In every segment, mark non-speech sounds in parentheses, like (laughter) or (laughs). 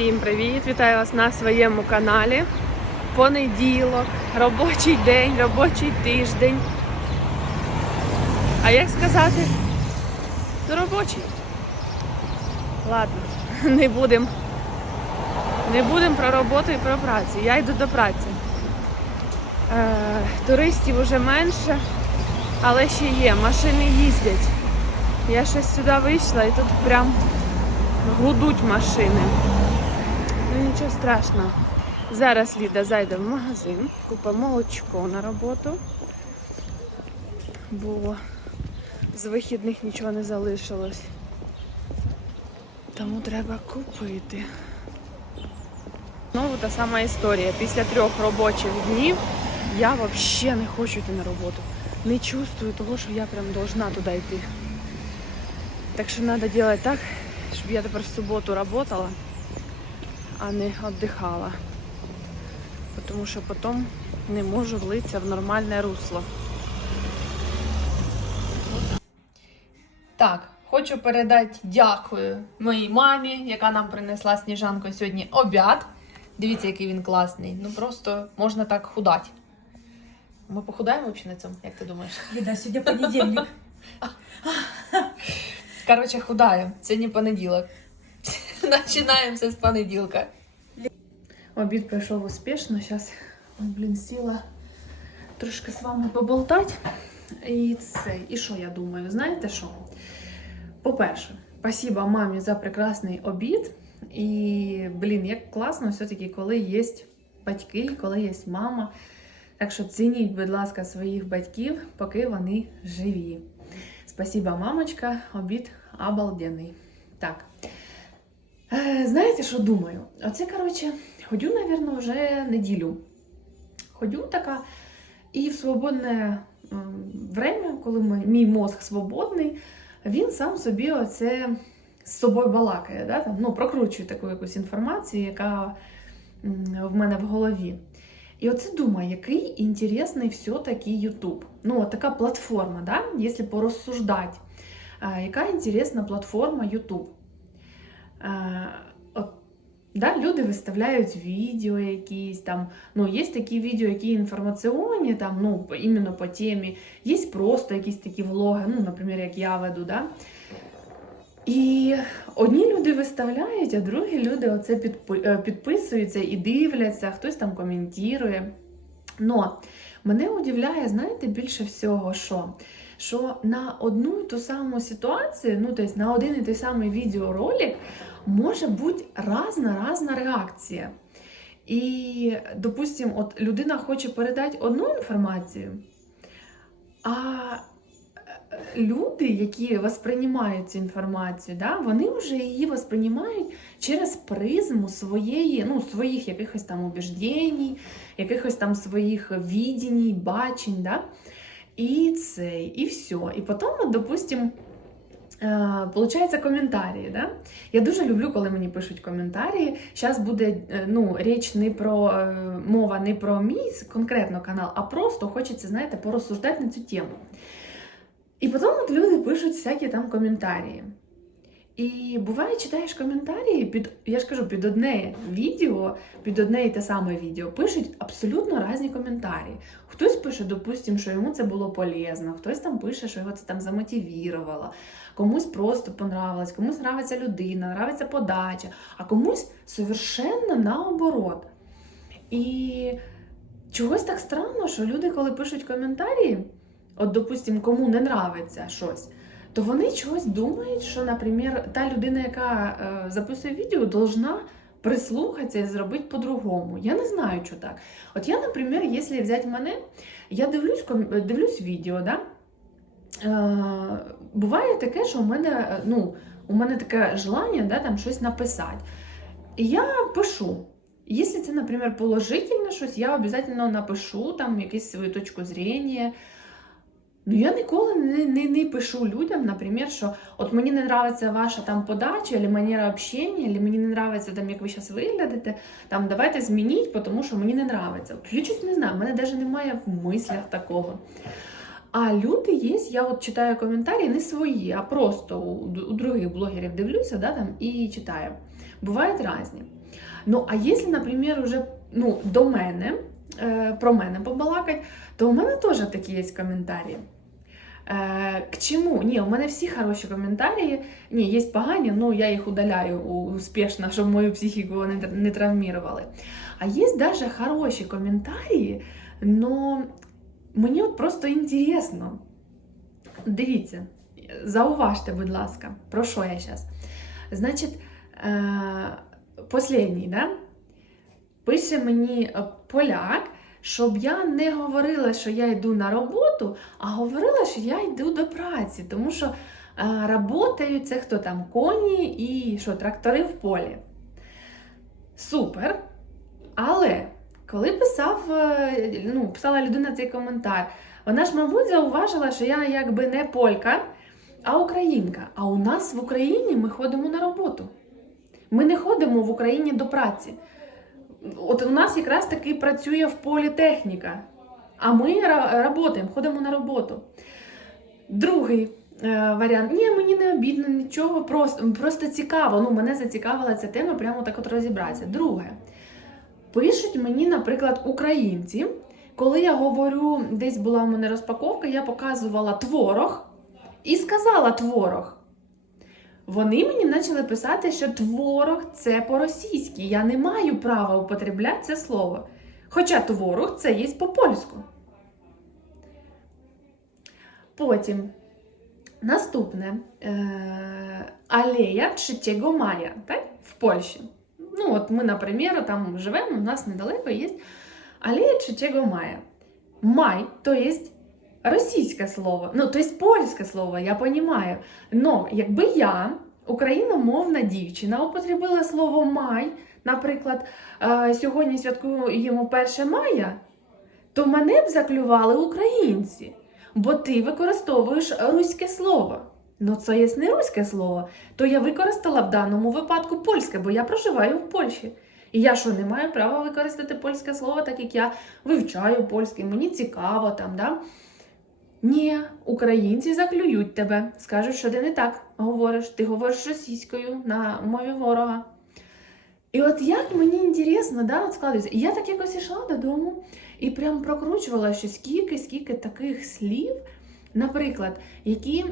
Всім привіт! Вітаю вас на своєму каналі. Понеділок, робочий день, робочий тиждень. А як сказати? То робочий. Ладно, (laughs) не будемо не будем про роботу і про працю. Я йду до праці. Е, туристів вже менше, але ще є, машини їздять. Я щось сюди вийшла і тут прям гудуть машини. Ну нічого страшного. Зараз Ліда зайде в магазин, купить молочко на роботу, бо з вихідних нічого не залишилось. Тому треба купити. Знову та сама історія. Після трьох робочих днів я взагалі не хочу йти на роботу. Не чувствую того, що я прям должна туди йти. Так що треба робити так, щоб я тепер в суботу працювала а не віддихала. Тому що потім не можу влитися в нормальне русло. Так, хочу передати дякую моїй мамі, яка нам принесла сніжанку сьогодні обід. Дивіться, який він класний. Ну просто можна так худати. Ми похудаємо взагалі на цьому, як ти думаєш? Ліда, сьогодні понедільник. Коротше, худаю. Сьогодні понеділок. (laughs) Все з понеділка. Обід пройшов успішно. Зараз, блін, сіла трошки з вами поболтати. І це, і що я думаю? Знаєте що? По-перше, спасибо мамі за прекрасний обід. І, блін, як класно все-таки, коли є батьки, коли є мама. Так що цініть, будь ласка, своїх батьків, поки вони живі. Спасибо, мамочка, обід обалденний. Так. Е, Знаєте, що думаю? Оце, коротше, ходю, мабуть, вже неділю. Ходю така, і в свободне время, коли мій мозг свободний, він сам собі оце з собою балакає, да? там, ну, прокручує таку якусь інформацію, яка в мене в голові. І оце думаю, який інтересний все-таки YouTube. Ну, от така платформа, да? якщо порозсуждати, е, яка інтересна платформа YouTube. От, да, люди виставляють відео якісь там. Ну, є такі відео, які інформаційні, там, ну, іменно по темі, є просто якісь такі влоги, ну, наприклад, як я веду. Да? І одні люди виставляють, а другі люди оце підпи- підписуються і дивляться, хтось там коментує. Но мене удивляє, знаєте, більше всього, що? Що на одну і ту саму ситуацію, ну тобто на один і той самий відеоролик може бути разна разна реакція. І, допустим, от людина хоче передати одну інформацію, а е, люди, які восприймають цю інформацію, да, вони вже її восприймають через призму своєї, ну, своїх якихось там убіждень, якихось там своїх відінь, бачень. Да? І це, і все. І потім, от, допустим, Получається коментарі. Да? Я дуже люблю, коли мені пишуть коментарі. Зараз буде е, ну, річ не про е, мова не про мій конкретно канал, а просто хочеться, знаєте, порозсуждати на цю тему. І потім от люди пишуть всякі там коментарі. І буває, читаєш коментарі під, я ж кажу, під одне відео, під одне і те саме відео пишуть абсолютно різні коментарі. Хтось пише, допустим, що йому це було полезно, хтось там пише, що його це там замотивувало, комусь просто понравилось, комусь нравиться людина, нравиться подача, а комусь совершенно наоборот. І чогось так странно, що люди, коли пишуть коментарі, от, допустим, кому не нравиться щось, то вони чогось думають, що, наприклад, та людина, яка е, записує відео, должна прислухатися і зробити по-другому. Я не знаю, що так. От я, наприклад, якщо взяти мене, я дивлюсь, дивлюсь відео, да? е, буває таке, що у мене, е, ну, у мене таке желання да, там щось написати. Я пишу. Якщо це, наприклад, положительне щось, я обов'язково напишу там якусь свою точку зрення. Ну, я ніколи не, не, не пишу людям, наприклад, що от мені не подобається ваша там подача, або манера общення, або мені не подобається, там, як ви зараз виглядите, там давайте змініть, тому що мені не подобається. Я не знаю, в мене навіть немає в мислях такого. А люди є, я от читаю коментарі не свої, а просто у, у других блогерів дивлюся да, там, і читаю. Бувають різні. Ну, а якщо, наприклад, уже ну, до мене, про мене побалакать, то у мене теж такі є коментарі. Е, к чому? Ні, у мене всі хороші коментарі. Ні, є погані, але я їх удаляю успішно, щоб мою психіку не, тр- не травмували. А є навіть хороші коментарі, но мені от просто інтересно. Дивіться, зауважте, будь ласка, про що я зараз. Значить, е, последній, да? Пише мені е, поляк, щоб я не говорила, що я йду на роботу, а говорила, що я йду до праці, тому що е, работають це хто там коні і що, трактори в полі. Супер. Але коли писав, е, ну, писала людина цей коментар, вона ж, мабуть, зауважила, що я якби не полька, а українка. А у нас в Україні ми ходимо на роботу. Ми не ходимо в Україні до праці. От у нас якраз таки працює в полі техніка, а ми працюємо, ходимо на роботу. Другий е, варіант. Ні, мені не обідно нічого, просто, просто цікаво. Ну, мене зацікавила ця тема, прямо так от розібратися. Друге. Пишуть мені, наприклад, українці, коли я говорю, десь була в мене розпаковка, я показувала творог і сказала творог. Вони мені почали писати, що творог це по-російськи. Я не маю права употребляти це слово. Хоча творог це є по-польську. Потім наступне е, алея 3 мая, так? в Польщі. Ну, от ми, наприклад, там живемо, у нас недалеко є алея 3 мая. Май, то є російське слово, ну, то є польське слово, я розумію. Но якби я, україномовна дівчина, употребила слово май, наприклад, е, сьогодні святкуємо 1 мая, то мене б заклювали українці, бо ти використовуєш руське слово. Ну, це є не руське слово, то я використала в даному випадку польське, бо я проживаю в Польщі. І я що не маю права використати польське слово, так як я вивчаю польське, мені цікаво там, да? Ні, українці заклюють тебе, скажуть, що ти не так говориш, ти говориш російською на мові ворога. І от як мені інтересно, да, от складається. Я так якось йшла додому і прям прокручувала, що скільки, скільки таких слів, наприклад, які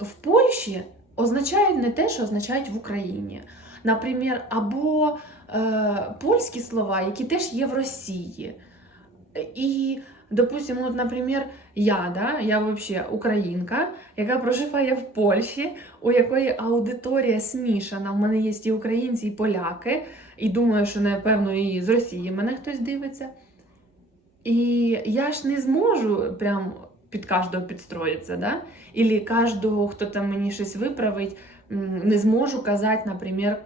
в Польщі означають не те, що означають в Україні. Наприклад, або е, польські слова, які теж є в Росії. І, допустимо, от, наприклад, я, да, я взагалі українка, яка проживає в Польщі, у якої аудиторія смішана. У мене є і українці, і поляки, і думаю, що, напевно, і з Росії мене хтось дивиться. І я ж не зможу прям під кожного підстроїтися, да? Ілі кожного, хто там мені щось виправить, не зможу казати, наприклад,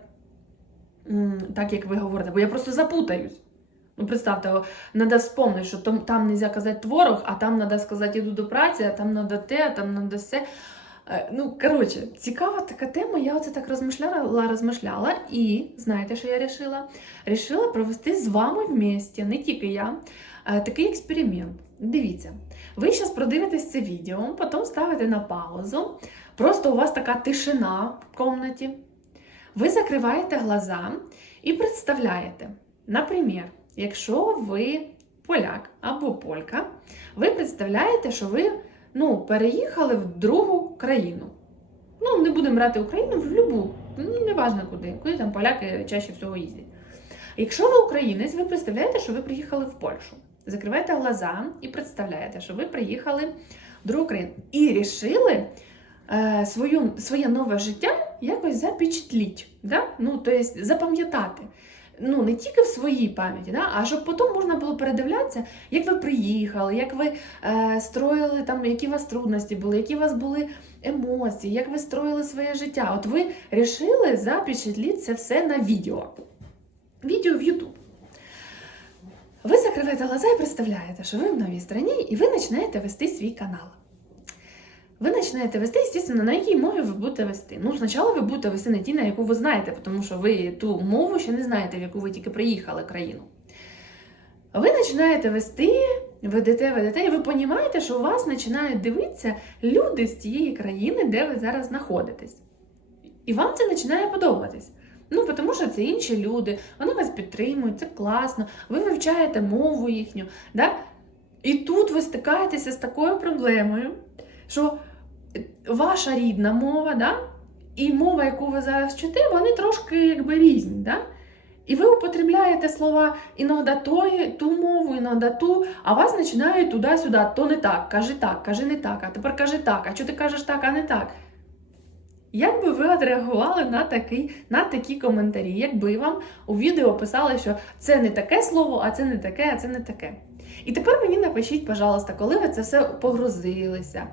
так, як ви говорите, бо я просто запутаюсь. Ну, представте, треба вспомнити, що там, там можна казати творог, а там треба сказати іду до праці, а там треба те, а там треба все. Е, Ну, коротше, цікава така тема. Я оце так розмишляла, розмишляла, і знаєте, що я вирішила? Рішила провести з вами вместе, не тільки я, е, такий експеримент. Дивіться, ви зараз продивитесь це відео, потім ставите на паузу. Просто у вас така тишина в кімнаті. Ви закриваєте глаза і представляєте, наприклад, якщо ви поляк або полька, ви представляєте, що ви ну, переїхали в другу країну. Ну, не будемо брати Україну в любу, ну, неважно куди, куди там поляки чаще всього їздять. Якщо ви українець, ви представляєте, що ви приїхали в Польщу. Закриваєте глаза і представляєте, що ви приїхали в другу країну. І рішили е, свою, своє нове життя якось запечатліть, да? ну, тобто запам'ятати. Ну, не тільки в своїй пам'яті, да? а щоб потім можна було передивлятися, як ви приїхали, як ви е, строїли там, які у вас трудності були, які у вас були емоції, як ви строїли своє життя. От ви вирішили запечатліти це все на відео. Відео в YouTube. Ви закриваєте глаза і представляєте, що ви в новій країні, і ви починаєте вести свій канал. Ви починаєте вести, звісно, на якій мові ви будете вести. Ну, спочатку ви будете вести на тій, на яку ви знаєте, тому що ви ту мову ще не знаєте, в яку ви тільки приїхали країну. Ви починаєте вести, ведете, ведете, і ви розумієте, що у вас починають дивитися люди з тієї країни, де ви зараз знаходитесь. І вам це починає подобатись. Ну, тому що це інші люди, вони вас підтримують, це класно, ви вивчаєте мову їхню. Да? І тут ви стикаєтеся з такою проблемою, що ваша рідна мова, да? і мова, яку ви зараз вчите, вони трошки якби різні. Да? І ви употребляєте слова іноді тої, ту мову, іноді ту, а вас починають туди-сюди, то не так, кажи так, кажи не так, а тепер кажи так, а чого ти кажеш так, а не так. Як би ви відреагували на, такий, на такі коментарі? Якби вам у відео писали, що це не таке слово, а це не таке, а це не таке. І тепер мені напишіть, пожалуйста, коли ви це все погрузилися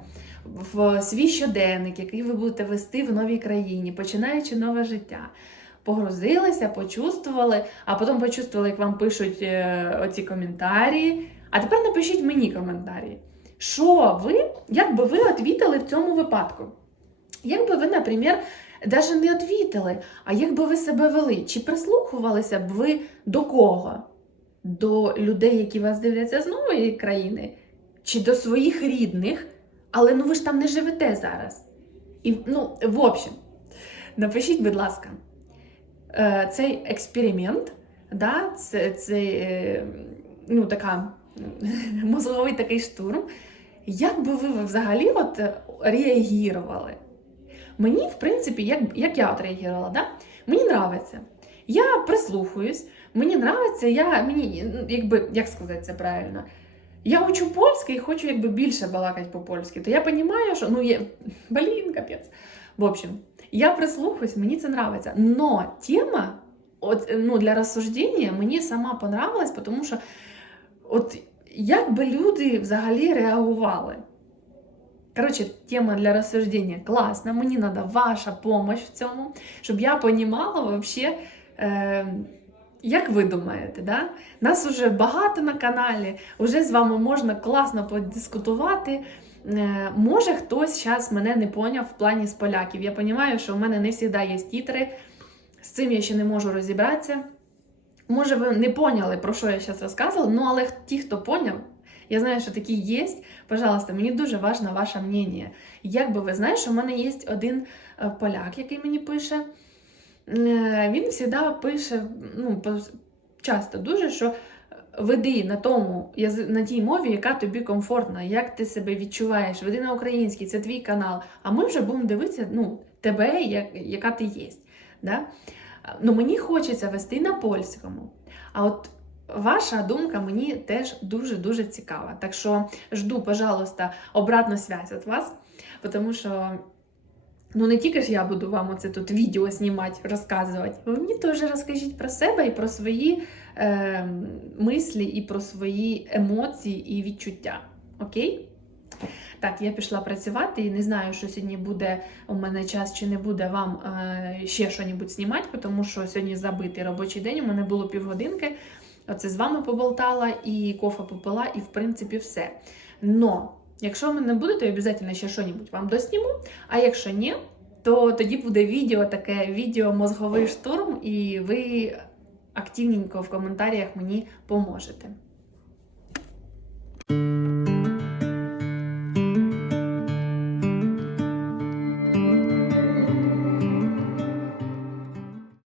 в свій щоденник, який ви будете вести в новій країні, починаючи нове життя. Погрузилися, почувствували, а потім почувствували, як вам пишуть е, оці коментарі. А тепер напишіть мені коментарі. Що ви, як би ви відвітили в цьому випадку? Як би ви, наприклад, навіть не відвітили, а як би ви себе вели? Чи прислухувалися б ви до кого? До людей, які вас дивляться з нової країни, чи до своїх рідних, але ну ви ж там не живете зараз. І, ну, в общем, напишіть, будь ласка, е, цей експеримент, да, це, це е, ну, така (laughs) мозговий такий штурм. Як би ви взагалі от реагували? Мені, в принципі, як, як я от реагувала, да? мені нравиться. Я прислухаюсь, мені нравиться, я мені, ну, якби, як сказати це правильно, я учу польський і хочу якби більше балакати по-польськи, то я розумію, що ну є. (laughs) Блін, капець. В общем, я прислухаюсь, мені це нравиться. Но тема от, ну, для розсуждення мені сама понравилась, тому що от як би люди взагалі реагували. Коротше, тема для розсуждення класна. Мені треба ваша допомога в цьому, щоб я розуміла е, як ви думаєте, да? нас вже багато на каналі, вже з вами можна класно подискутувати. Е, може, хтось зараз мене не поняв в плані з поляків. Я розумію, що в мене не завжди є тітри, з цим я ще не можу розібратися. Може, ви не поняли, про що я зараз розказувала, ну але ті, хто поняв, я знаю, що такі є. Пожалуйста, мені дуже важливо ваше мнення. Як би ви знаєте, що в мене є один е, поляк, який мені пише. Е, Він завжди пише, ну, часто дуже, що веди на тому, на тій мові, яка тобі комфортна, як ти себе відчуваєш, веди на український, це твій канал. А ми вже будемо дивитися ну, тебе, як, яка ти є. Да? Ну, мені хочеться вести на польському. А от ваша думка мені теж дуже-дуже цікава. Так що жду, пожалуйста, обратну связь від вас, тому що ну, не тільки ж я буду вам оце тут відео знімати, розказувати, ви мені теж розкажіть про себе і про свої е, мислі, і про свої емоції і відчуття. Окей? Так, я пішла працювати і не знаю, що сьогодні буде у мене час чи не буде вам е, ще щось знімати, тому що сьогодні забитий робочий день. У мене було півгодинки. Оце з вами поболтала і кофе попила, і в принципі все. Но, якщо ви не я обов'язково ще щось вам досніму. А якщо ні, то тоді буде відео, таке відео мозговий штурм, і ви активненько в коментарях мені поможете.